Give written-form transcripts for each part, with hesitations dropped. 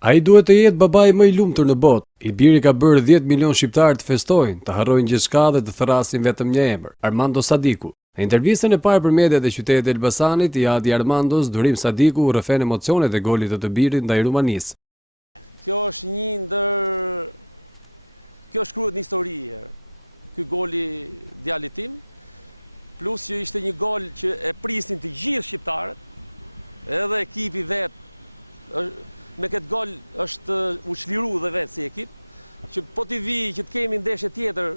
Ai duhet të jetë babai më i lumtur në botë. I biri ka bërë 10 milion shqiptarë të festojnë, të harrojnë gjithçka dhe të thrasin vetëm një emër, Armando Sadiku. Në intervistën e parë për mediat e qytetit të Elbasanit, i Adi Armandos, Durim Sadiku u rrëfen emocionet e golit të birit ndaj Rumanisë. Kjo është një ndër... Kjo shkruhet në histori. Ky goli djalit tim, plus që ishte një gol që e prisnin të gjithë shqiptarët, edhe ekipi vetë me këtë gol është u çliru dhe vetë si ekip, që po t'i vi që të kemi ndeshje tjetër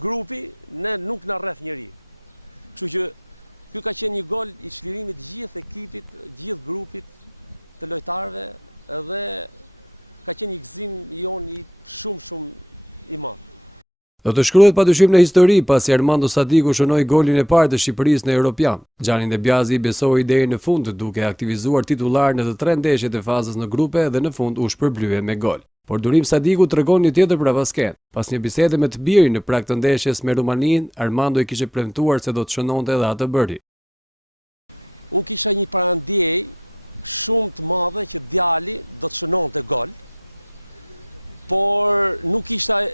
grupi, ne nuk na rreth njëri. Kështu që ky ka qenë një gol i çlirimit të gjithë ekipit, gjithë grupit të lojtarëve, edhe ka qenë një gëzim jon i shumë i madh. Do të shkruhet padyshim në histori pasi Armando Sadiku shënoi golin e parë të Shqipërisë në Europian. Gianni Ndebiazi besoi deri në fund duke aktivizuar titullar në të 3 ndeshjet e fazës në grupe dhe në fund u shpërblye me gol. Por Durim Sadiku tregon një tjetër pravasket. Pas një bisede me të birin në prag të ndeshjes me Rumaninë, Armando i kishte premtuar se do të shënonte dhe atë bëri. Unë kisha një parandej shumë të madhe që djali do të shënonte gol, por nuk isha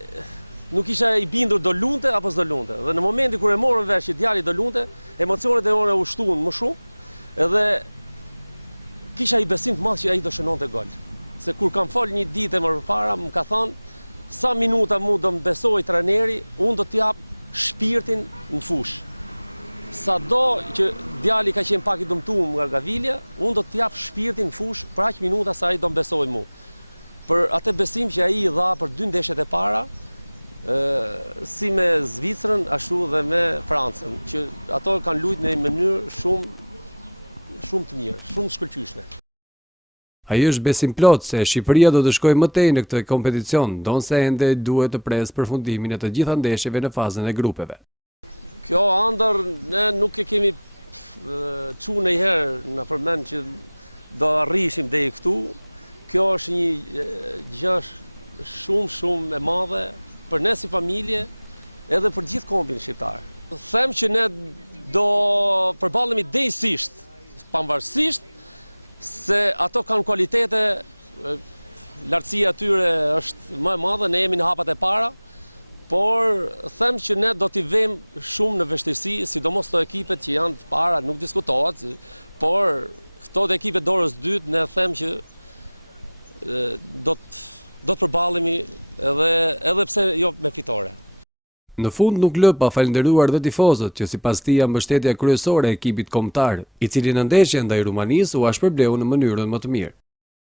i bindur do lunte apo s'do lunte. Dhe në momentin kur e morën vesh që djali do lunte, emocionet e ona u shtuan më shumë, edhe kisha i besim të madh që ai do shënonte gol. Se kur kam fol një ditë më parë, më ka thënë sa minuta mu do më besoj trajneri, unë do t'jap shpirtin në fushë. Sado që djali ka qenë pak i dëmtuar nga Gavilja, unë do t'jap shpirtin në fushë për aq minuta sa ai do më besoj mu. Për atë besim që ai i dha për 2 ndeshjet e para, si me Zvicrën, ashtu dhe me Francën, që ato kanë luajtur në një mënyrë shumë të mirë, shumë shkëlqyeshme. Ai është besim plot se Shqipëria do të shkojë më tej në këtë kompeticion, ndonse ende duhet të presë përfundimin e të gjitha ndeshjeve në fazën e grupeve. Kjo ëndër ne nuk e kemi çu ndonjëherë në përmend që do arrishim deri këtu. Kjo është një gjë shumë e madhe për ne si familje, edhe për gjithë kombin shqiptar. Them që ne do përballemi drejtësisht, pavarësisht se ato kanë kualitete, lartësia e tyre është më e madhe, ne jemi në hapat e para, por them që ne do t'i vëmë shumë në vështirësi, sidomos këto ekipet që janë të para, nuk diskutohet, por këto ekipet dorës dytë, ne them që do të përballemi edhe pse jo me fitore. Në fund nuk lë pa falendëruar dhe tifozët që sipas tij janë mbështetja kryesore e ekipit kombëtar, i cili në ndeshjen ndaj Rumanisë u shpërbleu në mënyrën më të mirë.